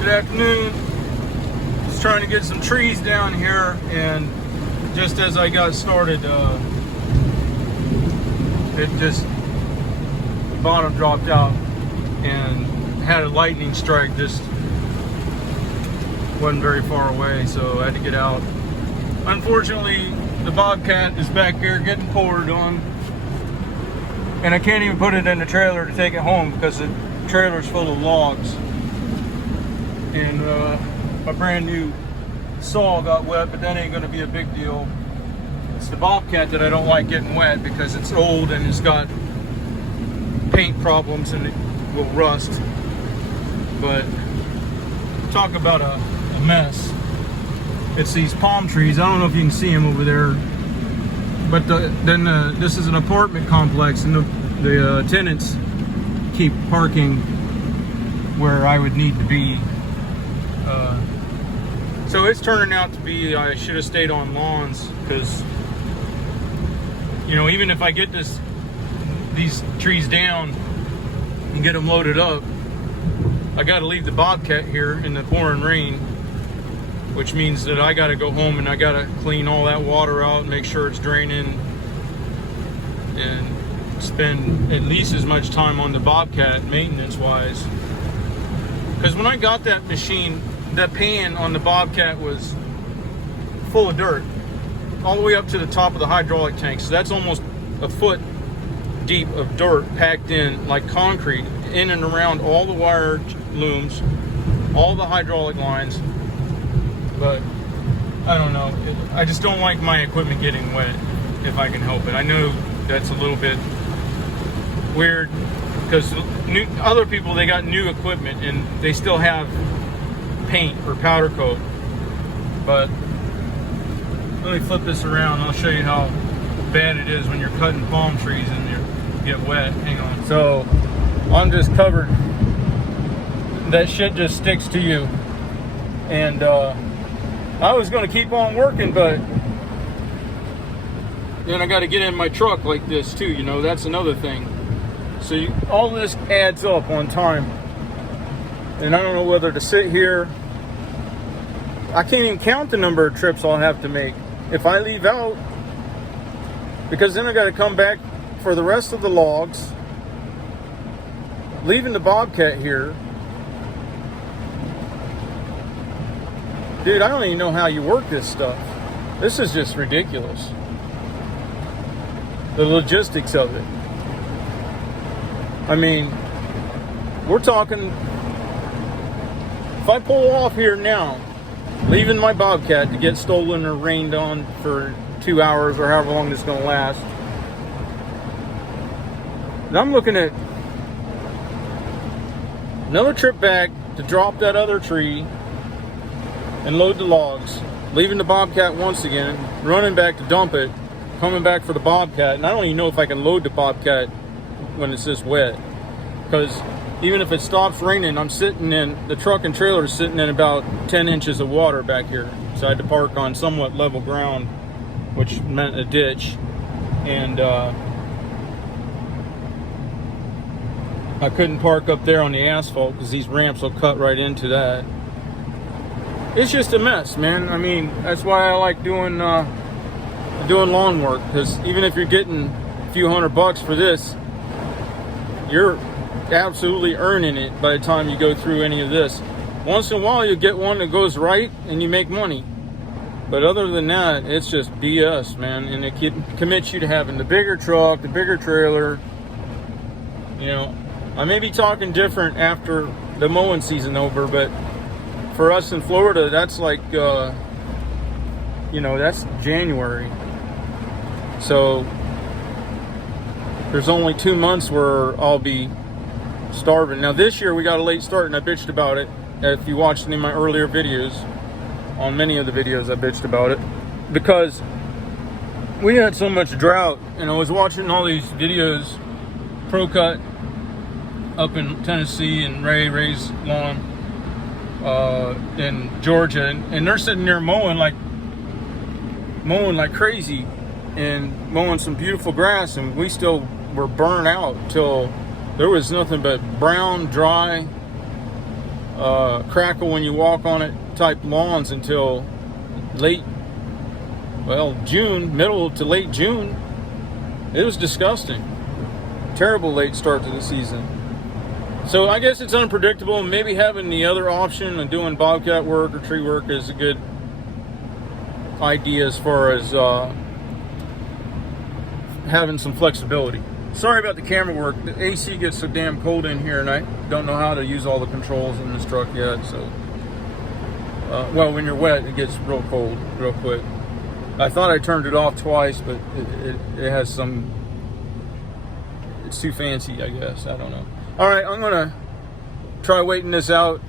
Good afternoon. Just trying to get some trees down here, and just as I got started, the bottom dropped out and had a lightning strike. Just wasn't very far away, so I had to get out. Unfortunately, the bobcat is back here getting poured on, and I can't even put it in the trailer to take it home because the trailer's full of logs. And my brand new saw got wet, but that ain't gonna be a big deal. It's the bobcat that I don't like getting wet because it's old and it's got paint problems and it will rust. But talk about a mess. It's these palm trees. I don't know if you can see them over there, but this is an apartment complex, and the tenants keep parking where I would need to be. So it's turning out to be, I should have stayed on lawns, because, you know, even if I get these trees down and get them loaded up, I got to leave the bobcat here in the pouring rain, which means that I got to go home and I got to clean all that water out and make sure it's draining, and spend at least as much time on the bobcat maintenance wise. Because when I got that machine, that pan on the bobcat was full of dirt all the way up to the top of the hydraulic tank. So that's almost a foot deep of dirt packed in like concrete in and around all the wire looms, all the hydraulic lines. But I don't know, I just don't like my equipment getting wet if I can help it. I know that's a little bit weird because other people, they got new equipment and they still have paint or powder coat. But let me flip this around. I'll show you how bad it is when you're cutting palm trees and you get wet. Hang on. So I'm just covered. That shit just sticks to you. And I was going to keep on working, but then I got to get in my truck like this too. You know, that's another thing. So all this adds up on time. And I don't know whether to sit here. I can't even count the number of trips I'll have to make if I leave out, because then I got to come back for the rest of the logs, leaving the bobcat here. Dude, I don't even know how you work this stuff. This is just ridiculous. The logistics of it. I mean, we're talking, if I pull off here now, leaving my bobcat to get stolen or rained on for 2 hours or however long this is going to last, and I'm looking at another trip back to drop that other tree and load the logs, leaving the bobcat once again, running back to dump it, coming back for the bobcat. And I don't even know if I can load the bobcat when it's this wet, because even if it stops raining, I'm sitting in, the truck and trailer is sitting in about 10 inches of water back here. So I had to park on somewhat level ground, which meant a ditch. And I couldn't park up there on the asphalt because these ramps will cut right into that. It's just a mess, man. I mean, that's why I like doing lawn work, because even if you're getting a few $100 for this, you're absolutely earning it by the time you go through any of this. Once in a while you get one that goes right and you make money, but other than that, it's just BS, man. And it commits you to having the bigger truck, the bigger trailer. You know, I may be talking different after the mowing season over, but for us in Florida, that's like you know, that's January. So there's only 2 months where I'll be starving. Now this year we got a late start, and I bitched about it. If you watched any of my earlier videos, on many of the videos I bitched about it, because we had so much drought. And I was watching all these videos, Pro Cut up in Tennessee and Ray's lawn in Georgia, and they're sitting there mowing like crazy and mowing some beautiful grass, and we still were burned out till there was nothing but brown, dry crackle when you walk on it type lawns until late, well, June, middle to late June. It was disgusting. Terrible late start to the season. So I guess it's unpredictable. Maybe having the other option of doing bobcat work or tree work is a good idea as far as having some flexibility. Sorry about the camera work. The AC gets so damn cold in here, and I don't know how to use all the controls in this truck yet. So, well, when you're wet, it gets real cold real quick. I thought I turned it off twice, but it has some. It's too fancy, I guess. I don't know. All right, I'm gonna try waiting this out.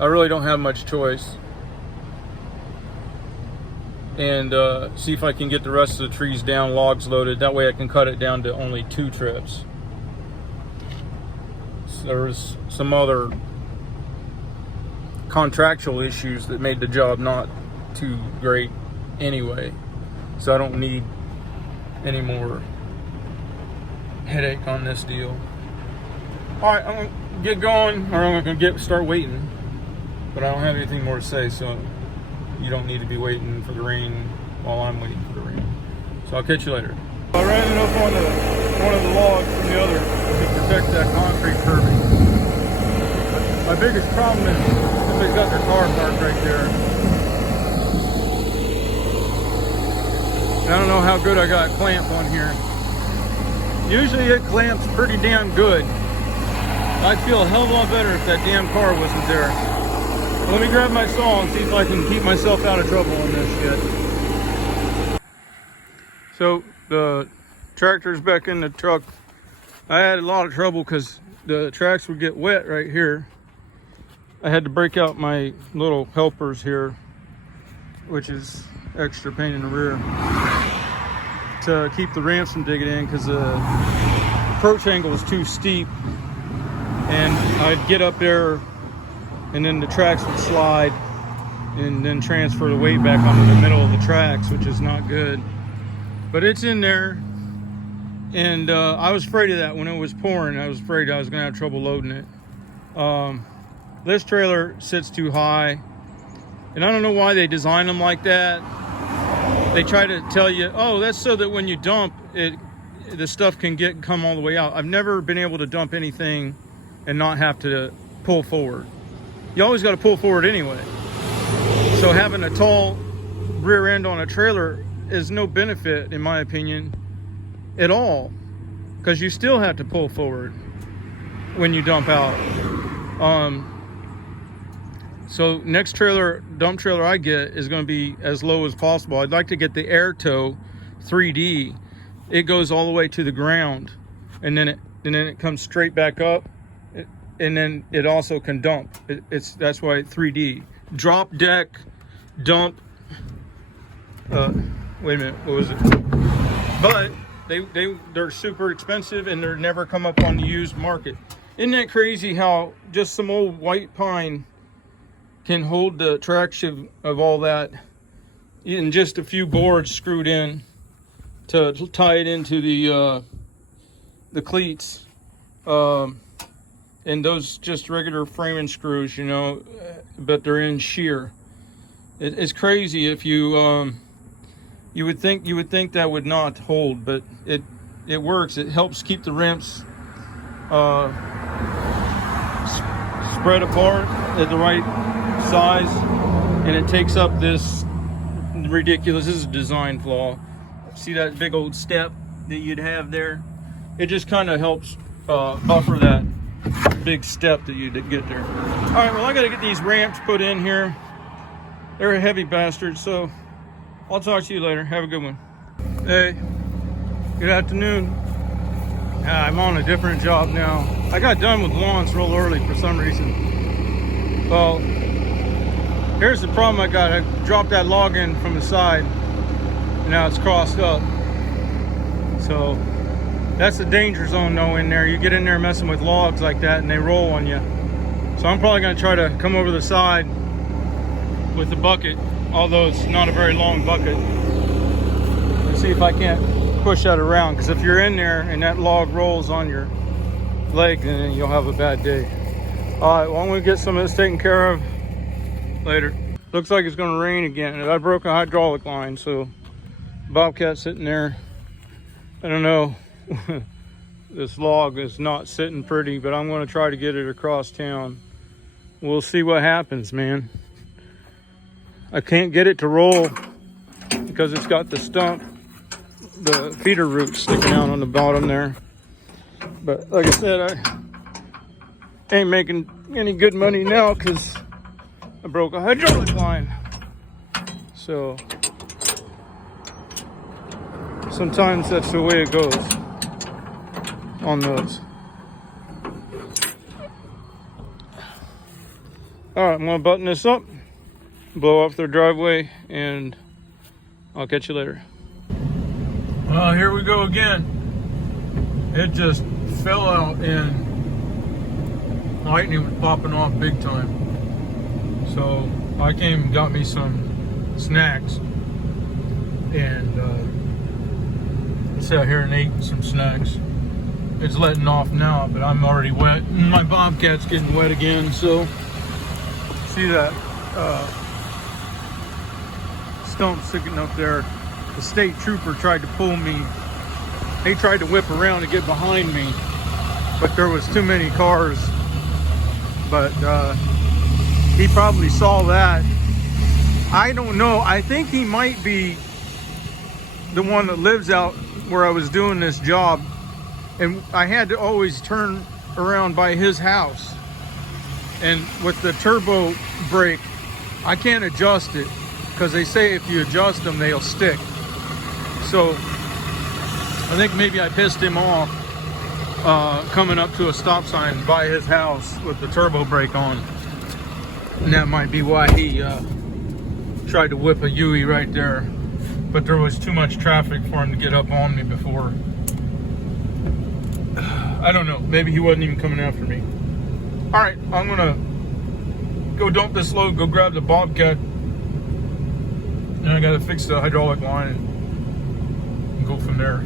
I really don't have much choice. And see if I can get the rest of the trees down, logs loaded. That way I can cut it down to only 2 trips. So there was some other contractual issues that made the job not too great anyway. So I don't need any more headache on this deal. All right, I'm gonna get going, or I'm gonna start waiting. But I don't have anything more to say, so you don't need to be waiting for the rain while I'm waiting for the rain. So I'll catch you later. I ran it up on one of the logs from the other to protect that concrete curbing. My biggest problem is somebody's got their car parked right there. And I don't know how good I got clamp on here. Usually it clamps pretty damn good. I'd feel a hell of a lot better if that damn car wasn't there. Let me grab my saw and see if I can keep myself out of trouble on this shit. So the tractor's back in the truck. I had a lot of trouble because the tracks would get wet right here. I had to break out my little helpers here, which is extra pain in the rear, to keep the ramps from digging in because the approach angle is too steep. And I'd get up there and then the tracks would slide and then transfer the weight back onto the middle of the tracks, which is not good. But it's in there, and I was afraid of that when it was pouring. I was afraid I was gonna have trouble loading it. This trailer sits too high, and I don't know why they design them like that. They try to tell you, oh, that's so that when you dump it, the stuff can come all the way out. I've never been able to dump anything and not have to pull forward. You always got to pull forward anyway. So having a tall rear end on a trailer is no benefit, in my opinion, at all, because you still have to pull forward when you dump out. So next dump trailer I get is going to be as low as possible. I'd like to get the Air Tow 3D. It goes all the way to the ground, and then it comes straight back up. And then it also can dump. That's why 3D. Drop deck, dump. Wait a minute, what was it? But they're super expensive and they're never come up on the used market. Isn't that crazy how just some old white pine can hold the traction of all that in just a few boards screwed in to tie it into the cleats. And those just regular framing screws, you know, but they're in shear. It's crazy. If you would think that would not hold, but it works. It helps keep the ramps spread apart at the right size, and it takes up this ridiculous. This is a design flaw. See that big old step that you'd have there? It just kind of helps buffer that big step that you get there. All right, well, I got to get these ramps put in here. They're heavy bastards, so I'll talk to you later. Have a good one. Hey, good afternoon. I'm on a different job now. I got done with lawns real early for some reason. Well, here's the problem I got. I dropped that log in from the side, and now it's crossed up. So that's the danger zone though in there. You get in there messing with logs like that and they roll on you. So I'm probably gonna try to come over the side with the bucket, although it's not a very long bucket, and see if I can't push that around, because if you're in there and that log rolls on your leg, then you'll have a bad day. All right, well, I'm gonna get some of this taken care of later. Looks like it's gonna rain again. I broke a hydraulic line, so bobcat sitting there. I don't know. This log is not sitting pretty, but I'm gonna try to get it across town. We'll see what happens, man. I can't get it to roll because it's got the stump, the feeder roots sticking out on the bottom there. But like I said, I ain't making any good money now because I broke a hydraulic line. So sometimes that's the way it goes on those. All right, I'm gonna button this up, blow off their driveway, and I'll catch you later. Well, here we go again. It just fell out and lightning was popping off big time. So I came and got me some snacks, and sat here and ate some snacks. It's letting off now, but I'm already wet, and my bobcat's getting wet again. So see that stump sticking up there? The state trooper tried to pull me. He tried to whip around to get behind me, but there was too many cars. But he probably saw that. I don't know. I think he might be the one that lives out where I was doing this job, and I had to always turn around by his house. And with the turbo brake, I can't adjust it because they say if you adjust them, they'll stick. So I think maybe I pissed him off coming up to a stop sign by his house with the turbo brake on. And that might be why he tried to whip a Yui right there. But there was too much traffic for him to get up on me before. I don't know. Maybe he wasn't even coming after me. All right, I'm gonna go dump this load, go grab the bobcat, and I gotta fix the hydraulic line and go from there.